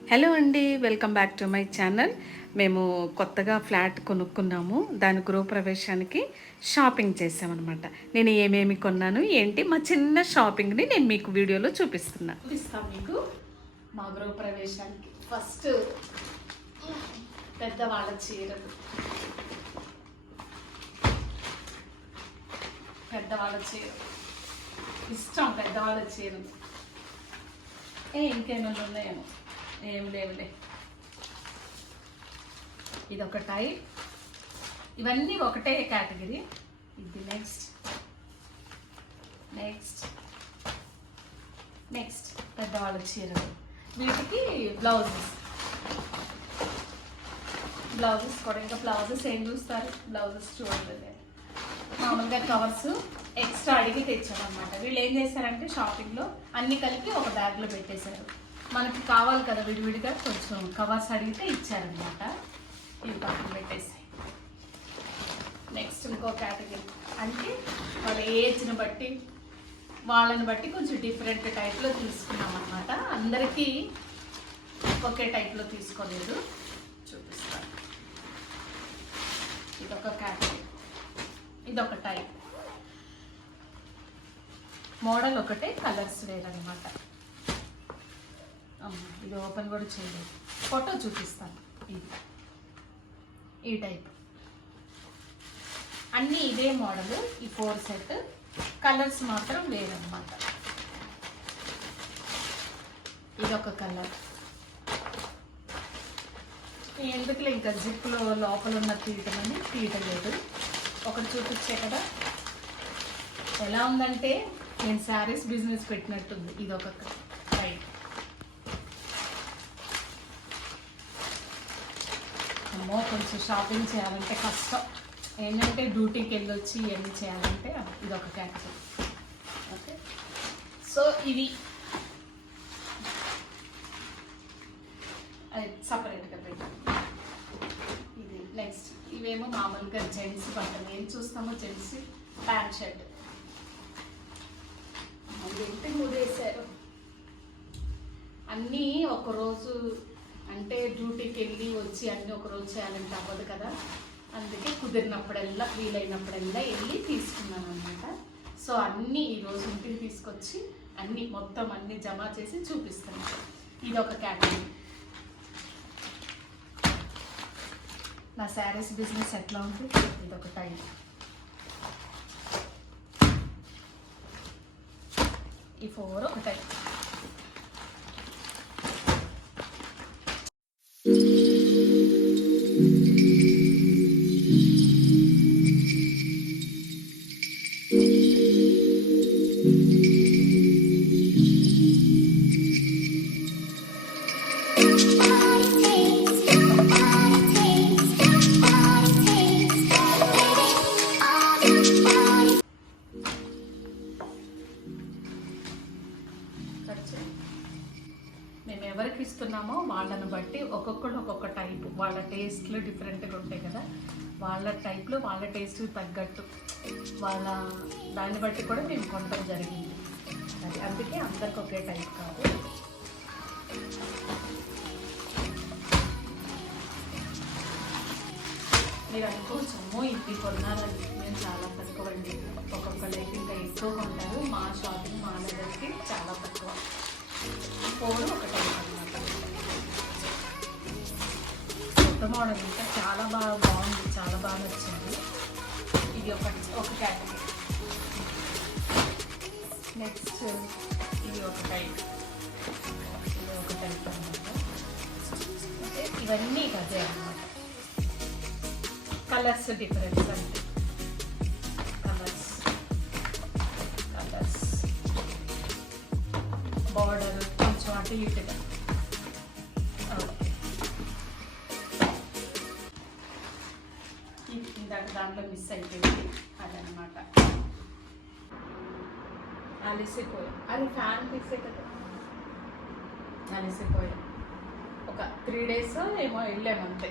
Hello అండి, welcome back to my channel. మేము కొత్తగా ఫ్లాట్ కొనుక్కున్నాము. దాని గృహప్రవేశానికి షాపింగ్ చేసామన్నమాట. నేను ఏమేమి కొన్నాను ఏంటి మా చిన్న షాపింగ్ని నేను మీకు వీడియోలో చూపిస్తాను మీకు. మా గృహప్రవేశానికి ఫస్ట్ పెద్దవాళ్ళ చీరలు, ఇష్టం పెద్దవాళ్ళ చీరలు. ఇంకేమైనా ఉన్నాయేమో, ఏం లేవులే. ఇదొక టైప్, ఇవన్నీ ఒకటే కేటగిరీ. ఇది నెక్స్ట్ పెద్దవాళ్ళ చీరలు. వీటికి బ్లౌజెస్ కూడా. ఇంకా బ్లౌజెస్ ఏం చూస్తారు, బ్లౌజెస్ చూడలేదు. మామూలుగా కవర్స్ ఎక్స్ట్రా అడిగి తెచ్చామన్నమాట. వీళ్ళు ఏం చేశారంటే షాపింగ్లో అన్ని కలిపి ఒక బ్యాగ్లో పెట్టేశారు. మనకి కావాలి కదా విడివిడిగా, కొంచెం కవర్స్ అడిగితే ఇచ్చారనమాట. ఇవి పక్కన పెట్టేసాయి. నెక్స్ట్ ఇంకో కేటగిరీ, అంటే వాళ్ళ ఏజ్ని బట్టి వాళ్ళని బట్టి కొంచెం డిఫరెంట్ టైప్లో తీసుకున్నాం అనమాట. అందరికీ ఒకే టైప్లో తీసుకోలేదు, చూపిస్తాను. ఇదొక కేటగిరీ, ఇదొక టైప్. మోడల్ ఒకటే, కలర్స్ వేరనమాట. ఇది ఓపెన్ కూడా చేయలేదు, ఫోటో చూపిస్తాను. ఇది ఈ టైప్ అన్నీ ఇదే మోడల్. ఈ 4 సెట్, కలర్స్ మాత్రం వేరనమాట. ఇదొక కలర్. ఎందుకులే ఇంకా జిప్లో లోపల ఉన్న తీయటలేదు. ఒకటి చూపించే కదా ఎలా ఉందంటే నేను శారీస్ బిజినెస్ పెట్టినట్టుంది. ఇదొక టైప్. అమ్మో, కొంచెం షాపింగ్ చేయాలంటే కష్టం. ఏంటంటే డ్యూటీకి వెళ్ళొచ్చి ఇవన్నీ చేయాలంటే ఇదొక కేటగిరీ. ఓకే, సో ఇది అది సపరేట్గా పెట్టాను. ఇది నెక్స్ట్. ఇవేమో మామూలుగా జెంట్స్ బట్టలు. ఏం చూస్తామో జెంట్స్ ప్యాంట్ షర్ట్. ఇంటి మూడేశారు అన్నీ ఒకరోజు, అంటే డ్యూటీకి వెళ్ళి వచ్చి అన్నీ ఒకరోజు చేయాలంటే అవ్వదు కదా. అందుకే కుదిరినప్పుడల్లా, వీలైనప్పుడల్లా వెళ్ళి తీసుకున్నాను అనమాట. సో అన్నీ ఈరోజు ఇంటికి తీసుకొచ్చి అన్నీ మొత్తం అన్నీ జమ చేసి చూపిస్తాను. ఇదొక కేటగిరీ. నా శారీస్ బిజినెస్ ఎట్లా ఉంది, ఇదొక టైప్. ఈ 4 ఒక టైప్. మేము ఎవరికి ఇస్తున్నామో వాళ్ళని బట్టి ఒక్కొక్కరు ఒక్కొక్క టైప్, వాళ్ళ టేస్ట్లు డిఫరెంట్గా ఉంటాయి కదా. వాళ్ళ టైప్లో వాళ్ళ టేస్ట్ తగ్గట్టు వాళ్ళ దాన్ని బట్టి కూడా మేము కొనడం జరిగింది. అది అందుకే అందరికి ఒకే టైప్ కాదు. మీరు అనుకోవచ్చమ్మో ఇది కొన్నారని. మేము చాలా తక్కువ అండి. ఒక్కొక్కరికి ఇంకా ఎక్కువ కొంటారు. మా షాపింగ్ మా దగ్గరికి చాలా తక్కువ. 4 ఒక టైప్ అనమాట. కొత్త మోడల్ ఇంకా చాలా బాగుంది, చాలా బాగా నచ్చింది. ఇది ఒక కేటగిరీ. నెక్స్ట్ ఇది ఒక టైప్, అనమాట. అంటే ఇవన్నీ అదే అనమాట. కలర్స్ డిఫరెన్స్ అంటే కలర్స్ బార్డర్ కొంచెం అటు ఇటుగా. ఓకే, ఇందాక దాంట్లో మిస్ అయిపోయింది అదనమాట. అలసిపోయాం. అది ఫ్యాన్ తీసే కదా, అలసిపోయాం. ఒక 3 days ఏమో వెళ్ళాము అంతే.